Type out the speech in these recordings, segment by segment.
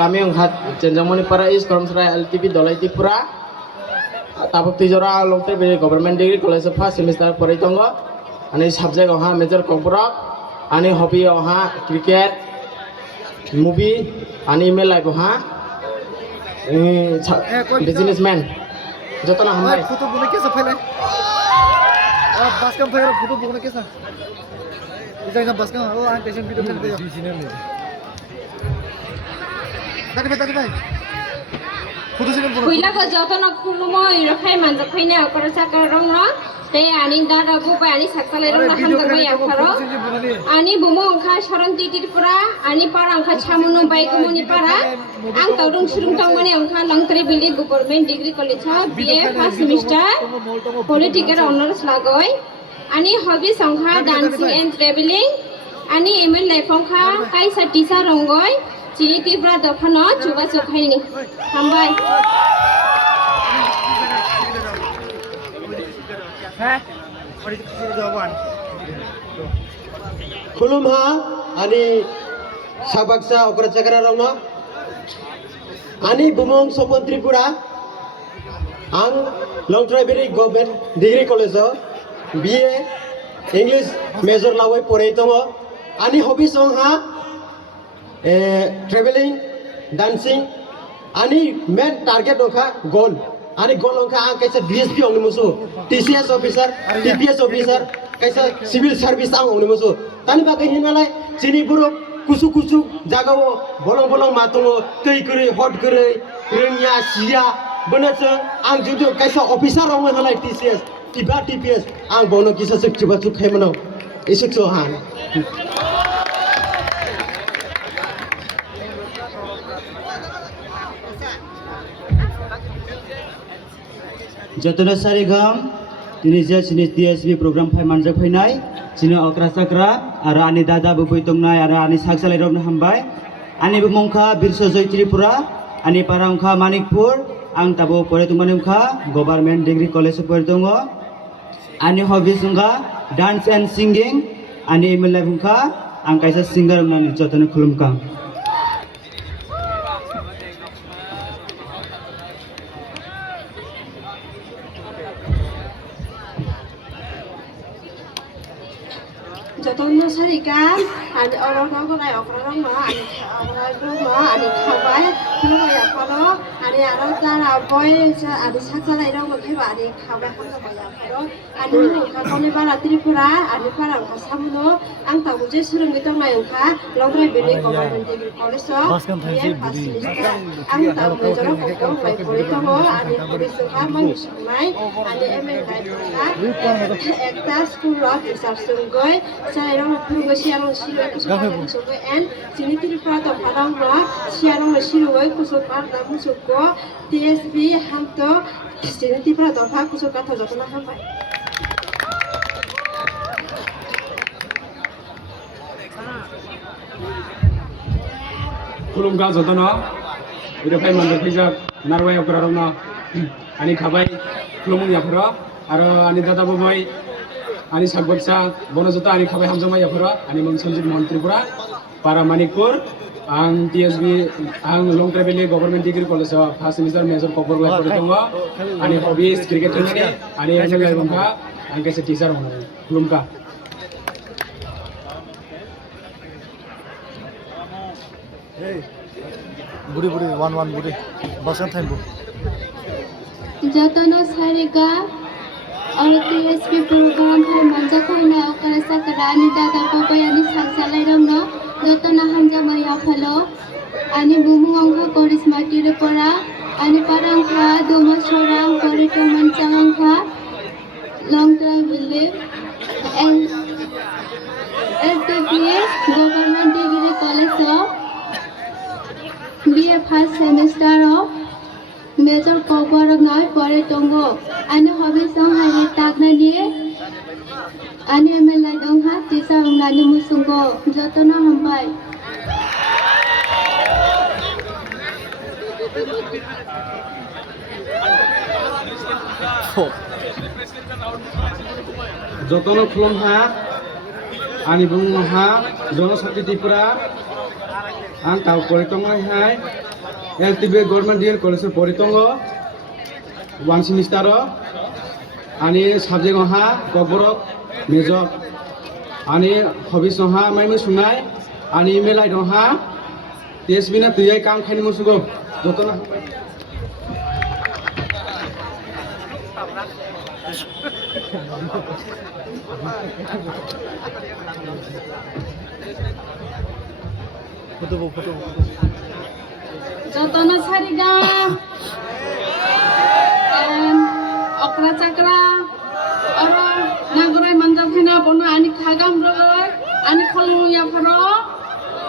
kami unghat jenjangmoni para is Kormsrai LTP Dolai Tipura tapok tijora longte be government degree college first semester pori tongo ani subject oha major kompurak ani hobby oha cricket movie ani email life oha businessman jotona hambai photo बुने के सब फैले बस कम फैले photo बुने के सब इधर बस कम ओ आन पेशेंट वीडियो फैले दादी भाई फोटो से बुने kuila ko joto na khulumo irokhai manjak phaine okor sakar rong no te ani dada bupai ani saksale rong na hamjak bai akharo ani bumo ongkha saron titir pura ani para ongkha samuno bai kumoni para ang taudung surung tangmani ongkha langtri bili government degree college ha BA first semester political honors lagoi ani hobby songkha dancing and traveling ani email life ongkha kaisa teacher rongoi chini tipra dofano chuba chokhaini hambai खुलुमहा ani sabaksa okra chakra rongno ani bumong sopon tripura ang long tribary government degree college BA English major lawai porei tongo ani hobby song ha traveling dancing ani main target okha goal ani goal ongka ang kaisa DSP ongni musu TCS officer TPS officer kaisa civil service ang ongni musu tani bagai hinalai chini buru kusu kusu jagao bolong bolong matongo tei kuri hot kuri rengya sia benasa ang judo kaisa officer ong halai TCS tiba TPS ang bono kisa sek coba cuk hemano isuk sohan जतन सारिगाम दिनै जे सिनि DSB program phi मानजक फैनाय सिनि अक्रा साक्रा आरो आनि दादा बुबै तंनाय आरो आनि साकसालाय रबनो हामबाय आनि बुमंखा बिरस जय त्रिपुरा आनि पारांखा मानिकपुर आं ताबो परे तुमानिमखा गभर्नमेंट डिग्री कॉलेज परे दङ आनि hobbies ungka dance and singing आनि इमेल लाइफ ungka आं कायसा सिंगार होननानै जतन खुलुमका jotono sarika ani orong ko nai okrong no ani okrong no ani khabai no ya palo ani aro tara boy ani saksalai rong kai ba ani khabai kham ba ya palo ani no ka koni bara tripura ani para ka samuno ang ta buje surung gitong nai ka longrai beli government degree college so ang ta bujoro ko bai pori to ani police ka mani samai ani ML ka ekta school of research sungoi sai rong phugo siarong siroi kusuk and sini tripura to phalong ro siarong siroi kusuk par na kusuk ko TSB hamto sini tripura to pha kusuk ka to jotona hambai खुलुमगा जतन इरफाय मंदिर फैजाक नारवाय अकरा रंना आनि खाबाय खुलुमु याफोर आरो आनि दादा बुबाय आनि सागबक्सा बनो जता आनि खाबाय हामजमा याफोर आनि मंसलजित मन्त्रिपुरा पारा मानिकपुर आं TSB आं लं ट्रेभेलि government degree college first semester major कपर लाइफ परे दङ आनि हॉबीज क्रिकेट गेलेनाय आनि एमएल लाइफ ongka आं कायसे टीचार होनो खुलुमगा बुढ़ी बुढ़ी वन वन बुढ़ी बसन थाइम बु जतन सारिगा और TSB program फाइ मानजक फैनाय अकरा साकरा आनि दादा बुबै आनि साकसालाय रंनो जतन हामजामा याफालो आनि बुमुं अंखा करिश्मा त्रिपुरा आनि पारांखा दुमा सोरां परितो मनचांखा long term belief and LTP government degree college of BA first semester of major cover nai pore tongo ani hobby song hari takna nie ani emelai dong ha tisa ungnani musungo jotona hambai जतन खुलुमहा ani bungha jono sakti tripura आं ताव परितंगहाय LTB government degree college परितंग 1 semester आनी subject हा Kokborok major आनी hobbies हा माइमु सुनाय आनी इमेल आइड हा TSB ना तुयाय काम खानि मुसुगो जतना photo Jotono Sarigam Okra Chakra Oro Nagorai Manjabhina Bono Ani Khagam Rogar Ani Kholu Yafaro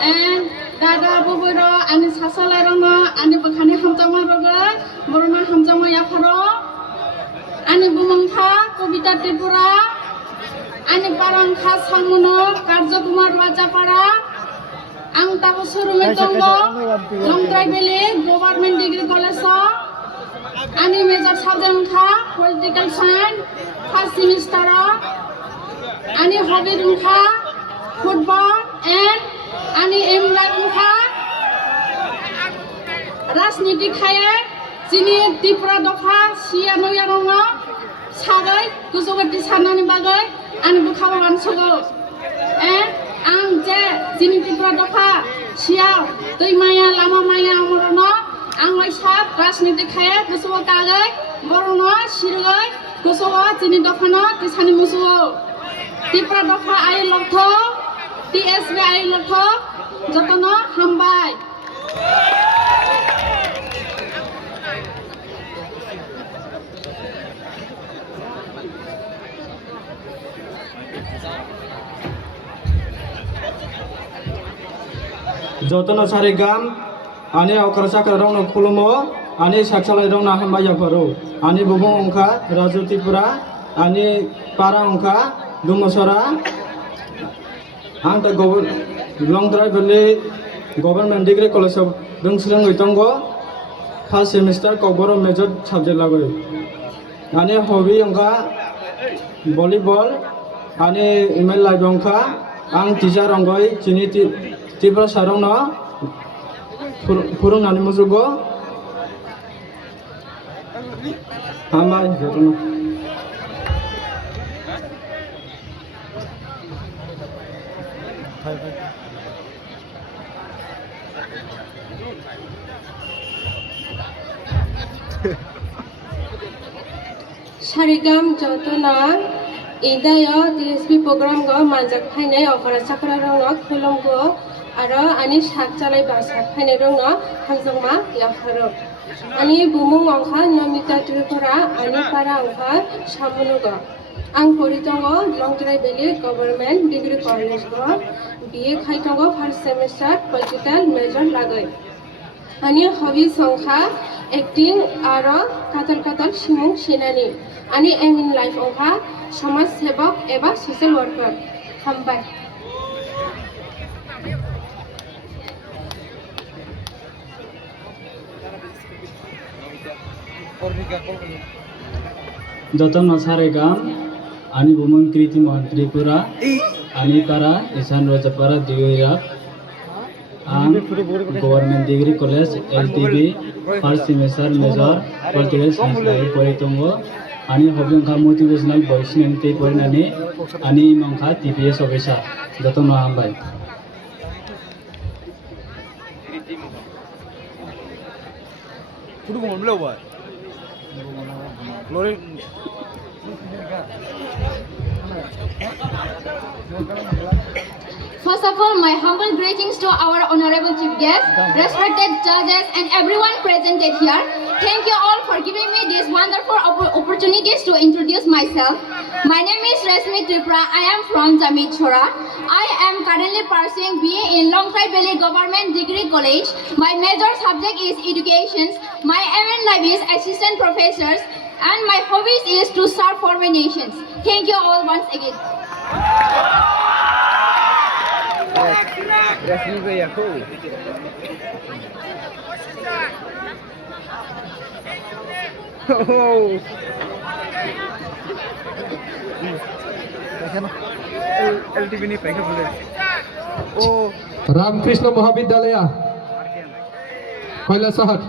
and Dada Buburo Ani Sasalarona Ani Bakhani Hamjama Rogar Borona Hamjama Yafaro Ani Bumangha Kobita Tripura Ani Parangkha Samuno Karjo Kumar Rajapara Ang tapo surumi tonggo Longtrai Valley Government Degree College Ani major subject kha Political Science first semester Ani hobby kha Football and Ani aim life kha Rajniti khaye Chini Tripura Dokha Siano Yaronga Sagai Kusogati Sanani Bagai Ani Bukhawan Sogo and Ang je Chini Tripura Dokha Siao Tui Maya Lama Maya Morono Ang Waisap Rajniti khaye Kusogo Kagai Morono Shirgai Kusogo Chini Dokhano Tisani Musugo Tripura Dokha Ayi Lokho TSB Ayi Lokho Jotono Hambai Jotono Sarigam Ani Okra Chakra Rongno Khulumo Ani Saksalai Rongna Hambaya Faro Ani Bubung Ongkha Raju Tripura Ani Para Ongkha Dumosora Ang ta Longtrai Valley Government Degree College of Dungsrang Witongo first semester Koboro major subject lagoi Ani hobby Ongkha volleyball Ani email live Ongkha Ang teacher Ongoi Chini Tripura Sarongno Purung Nani Musugo Hamai Jotono Sarigam Jotona Idayo TSB program go manjak phainai Okra Chakra rongno khulumgo aro ani sakjalai basak phainai rongno hamjangma yafaro ani bumung ongkha Namita Tripura ani para ongkha samunugo ang poritongo Longtrai Valley Government Degree College go BA khaitongo first semester Political major lagoi ani hobby songkha acting aro katal simung sinani ani aim in life ongkha samaj sebok eba social worker hambai Jotono Sarigam Ani Bumung Kriti Mohan Tripura Ani Para Isan Rajapara Diwirap Ang Government Degree College LTB first semester major Political Science Lai Poritongo Ani hobby ongkha motivational voice nente porinani ani mongkha TPS officer Jotono Hambai Kudu mau beli apa? Lori. First of all, my humble greetings to our honorable chief guests, respected judges, and everyone presented here. Thank you all for giving me these wonderful opportunities to introduce myself. My name is Resmi Tripura. I am from Jamit Chora. I am currently pursuing BA in Longtrai Valley Government Degree College. My major subject is education. My aim in life is assistant professors, and my hobbies is to serve for my nations. Thank you all once again. Resmi be ya ko. Oh. LTV ni paika boleh. Oh. Ramakrishna Mahavidyalaya कैलासहट